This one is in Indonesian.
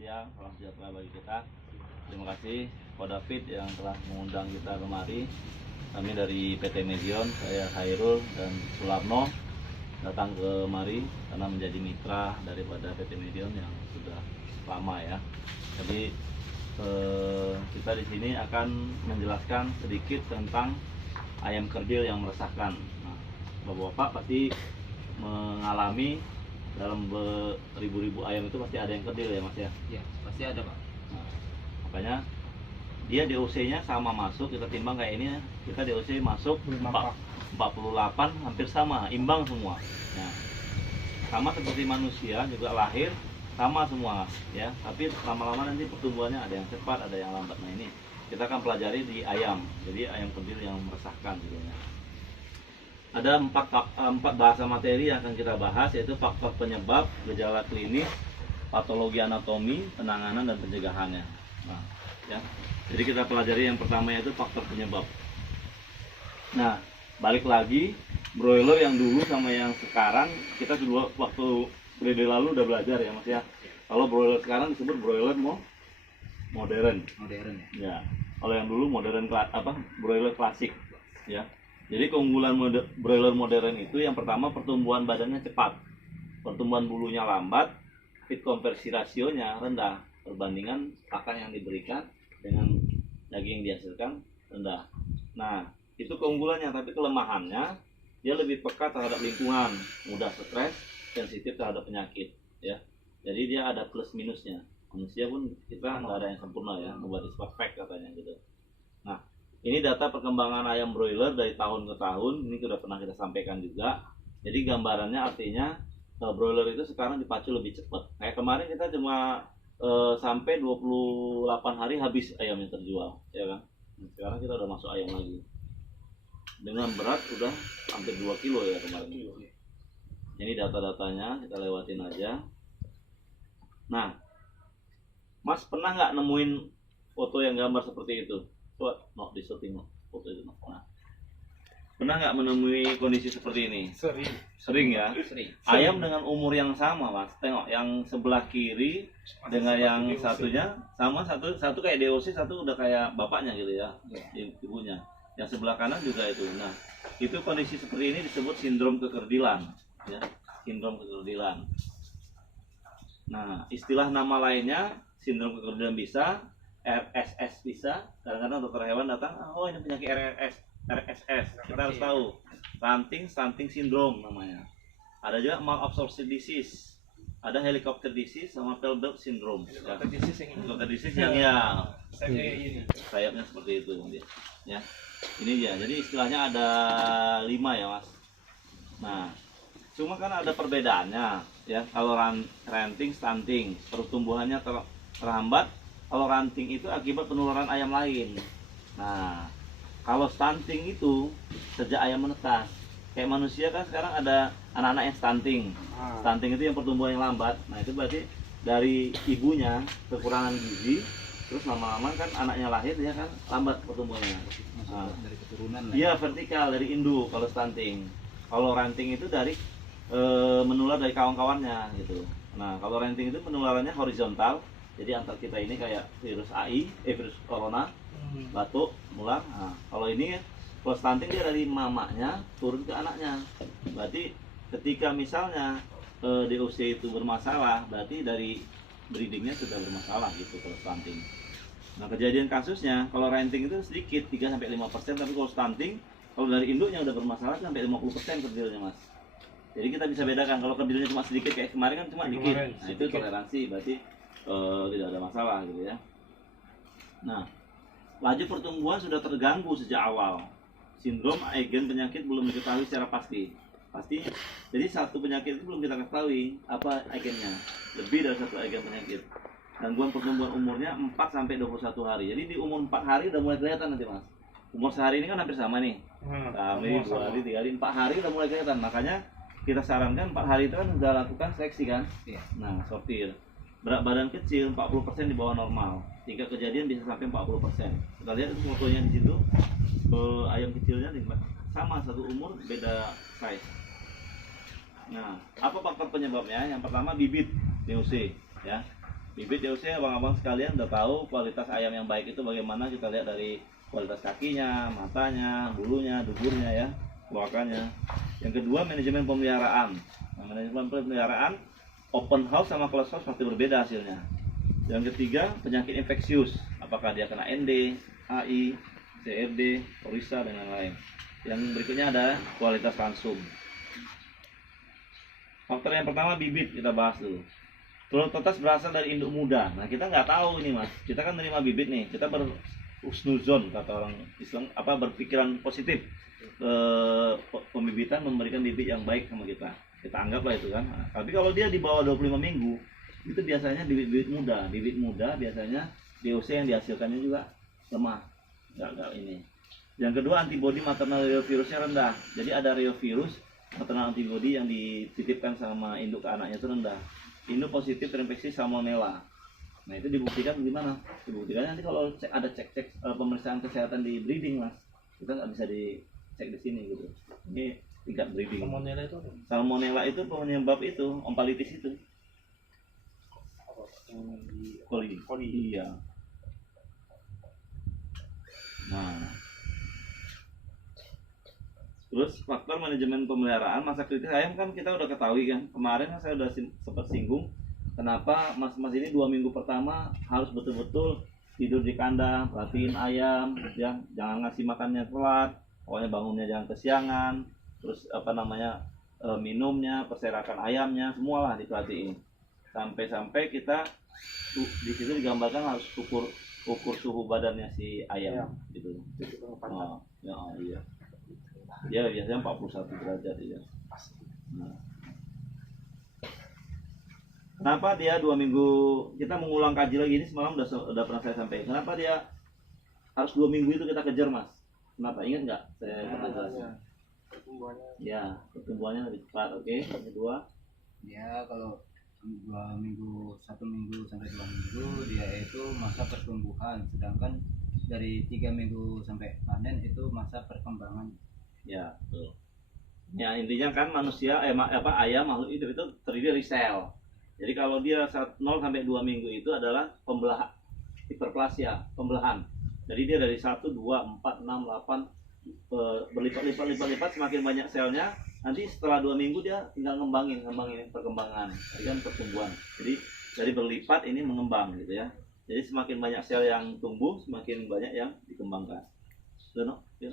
siang, salam sejahtera bagi kita. Terima kasih Pak David yang telah mengundang kita kemari. Kami dari PT Medion, saya Khairul dan Sularno datang kemari karena menjadi mitra daripada PT Medion yang sudah lama ya. Jadi kita di sini akan menjelaskan sedikit tentang ayam kerdil yang meresahkan. Nah, Bapak-bapak pasti mengalami dalam beribu-ribu ayam itu pasti ada yang kerdil ya Mas ya? Iya, pasti ada Pak. Nah, makanya dia DOC-nya sama masuk, kita timbang kayak ini, kita DOC masuk 48 hampir sama, imbang semua. Nah, sama seperti manusia juga lahir sama semua ya, tapi lama-lama nanti pertumbuhannya ada yang cepat, ada yang lambat. Nah ini kita akan pelajari di ayam, jadi ayam kerdil yang meresahkan gitu ya. Ada empat bahasa materi yang akan kita bahas, yaitu faktor penyebab, gejala klinis, patologi anatomi, penanganan dan pencegahannya. Nah, ya. Jadi kita pelajari yang pertama yaitu faktor penyebab. Nah, balik lagi broiler yang dulu sama yang sekarang, kita dulu waktu periode lalu udah belajar ya Mas ya. Kalau broiler sekarang disebut broiler modern. Modern ya. Ya. Kalau yang dulu modern broiler klasik ya. Jadi keunggulan broiler modern itu yang pertama pertumbuhan badannya cepat. Pertumbuhan bulunya lambat, feed konversi rasionya rendah perbandingan pakan yang diberikan dengan daging yang dihasilkan rendah. Nah, itu keunggulannya, tapi kelemahannya dia lebih peka terhadap lingkungan, mudah stres, sensitif terhadap penyakit ya. Jadi dia ada plus minusnya. Manusia pun kita nggak ada yang sempurna ya, nobody is perfect katanya gitu. Nah, ini data perkembangan ayam broiler dari tahun ke tahun, ini sudah pernah kita sampaikan juga. Jadi gambarannya artinya broiler itu sekarang dipacu lebih cepat. Kayak kemarin kita cuma sampai 28 hari habis ayam yang terjual, ya kan? Nah, sekarang kita udah masuk ayam lagi. Dengan berat udah hampir 2 kilo ya kemarin. Ini data-datanya, kita lewatin aja. Nah, Mas pernah nggak nemuin foto yang gambar seperti itu? Coba di shooting foto itu. Nah, pernah nggak menemui kondisi seperti ini? Sering ya. Ayam dengan umur yang sama Mas. Tengok yang sebelah kiri dengan yang satunya sama, satu kayak DOC, satu udah kayak bapaknya gitu ya, ibunya. Yang sebelah kanan juga itu. Nah, itu kondisi seperti ini disebut sindrom kekerdilan ya, sindrom kekerdilan. Nah, istilah nama lainnya sindrom kekerdilan bisa, RSS bisa. Kadang-kadang dokter hewan datang, oh ini penyakit RSS. Kita harus tahu, stunting syndrome namanya. Ada juga malabsorption disease, ada helicopter disease sama Felberg syndrome. Helicopter disease yang ya sayapnya seperti itu ya. Ini dia. Jadi istilahnya ada 5 ya Mas. Nah, cuma kan ada perbedaannya ya. Kalau ranting, stunting, pertumbuhannya terhambat. Kalau ranting itu akibat penularan ayam lain. Nah, kalau stunting itu sejak ayam menetas. Kayak manusia kan sekarang ada anak-anak yang stunting. Stunting itu yang pertumbuhan yang lambat. Nah, itu berarti dari ibunya kekurangan gizi, terus lama-lama kan anaknya lahir dia kan lambat pertumbuhannya. Nah, dari keturunan lah. Iya, vertikal dari induk kalau stunting. Kalau ranting itu dari menular dari kawan-kawannya gitu. Nah, kalau ranting itu penularannya horizontal. Jadi antar kita ini kayak virus virus corona, batuk, mular. Nah, kalau ini kalau stunting dia dari mamanya turun ke anaknya. Berarti ketika misalnya DOC itu bermasalah, berarti dari breedingnya sudah bermasalah gitu kalau stunting. Nah, kejadian kasusnya kalau ranting itu sedikit 3-5%, tapi kalau stunting kalau dari induknya udah bermasalah sampai 50% kerdilnya Mas. Jadi kita bisa bedakan, kalau kerdilnya cuma sedikit kayak kemarin kan cuma dikit. Nah, itu toleransi, berarti tidak ada masalah gitu ya. Nah, laju pertumbuhan sudah terganggu sejak awal. Sindrom agen penyakit belum diketahui secara pasti. Jadi satu penyakit itu belum kita ketahui apa agennya. Lebih dari satu agen penyakit. Gangguan pertumbuhan umurnya 4-21 hari. Jadi di umur 4 hari udah mulai kelihatan nanti Mas. Umur sehari ini kan hampir sama nih. Kami 2 hari, 3 hari, 4 hari udah mulai kelihatan. Makanya kita sarankan 4 hari itu kan udah lakukan seleksi kan. Nah, sortir. Berat badan kecil 40% di bawah normal. 3 kejadian bisa sampai 40%. Kita lihat itu fotonya di situ. Ayam kecilnya sama, satu umur beda size. Nah, apa faktor penyebabnya? Yang pertama bibit DOC ya. Bibit DOC abang-abang sekalian udah tahu kualitas ayam yang baik itu bagaimana, kita lihat dari kualitas kakinya, matanya, bulunya, duburnya ya, keluarkannya. Yang kedua manajemen pemeliharaan. Nah, manajemen pemeliharaan open house sama closed house pasti berbeda hasilnya. Yang ketiga penyakit infeksius, apakah dia kena ND, AI, CRD, Orisa dan lain-lain. Yang berikutnya ada kualitas langsung. Faktor yang pertama bibit kita bahas dulu. Telur tetas berasal dari induk muda. Nah kita nggak tahu ini mas. Kita kan nerima bibit nih. Kita berusnuzon kata orang Islam, berpikiran positif. Pembibitan memberikan bibit yang baik sama kita. Kita anggaplah itu kan. Nah, tapi kalau dia di bawah 25 minggu, itu biasanya bibit muda. Bibit muda biasanya DOC yang dihasilkannya juga lemah. Nggak ini. Yang kedua antibodi maternal reovirusnya rendah. Jadi ada reovirus maternal antibody yang dititipkan sama induk ke anaknya itu rendah. Induk positif terinfeksi salmonella. Nah itu dibuktikan gimana? Dibuktikan nanti kalau ada cek pemeriksaan kesehatan di breeding mas, kita nggak bisa dicek di sini gitu. Ini tingkat breeding. Salmonella itu apa? Salmonella itu penyebab itu ompalitis itu. Coli. Iya. Nah. Terus faktor manajemen pemeliharaan masa kritis ayam kan kita udah ketahui kan. Kemarin saya udah sempat singgung kenapa mas ini 2 minggu pertama harus betul-betul tidur di kandang, perhatiin ayam ya, jangan ngasih makannya telat, pokoknya bangunnya jangan kesiangan, terus minumnya, perserakan ayamnya semualah diperhatiin. Sampai kita di situ digambarkan harus ukur suhu badannya si ayam gitu. Oh, ya, iya. Dia biasanya 41 derajat ya. Nah. Kenapa dia 2 minggu, kita mengulang kaji lagi ini semalam udah pernah saya sampaikan. Kenapa dia harus 2 minggu itu kita kejar mas? Kenapa? Ingat nggak? Saya pernah jelasin. Pertumbuhannya. Ya, pertumbuhannya lebih cepat. Oke. Yang kedua. Ya kalau 2 minggu, 1 minggu sampai 2 minggu dia itu masa pertumbuhan, sedangkan dari 3 minggu sampai panen itu masa perkembangan. Ya, betul. Ya intinya kan manusia ayam makhluk hidup itu terdiri dari sel. Jadi kalau dia 0 sampai 2 minggu itu adalah pembelahan, hiperplasia, pembelahan. Jadi dia dari 1, 2, 4, 6, 8 berlipat-lipat semakin banyak selnya. Nanti setelah 2 minggu dia tinggal ngembangin perkembangan, jadi kan pertumbuhan. Jadi dari berlipat ini mengembang gitu ya. Jadi semakin banyak sel yang tumbuh, semakin banyak yang dikembangkan. Betul, no? Ya.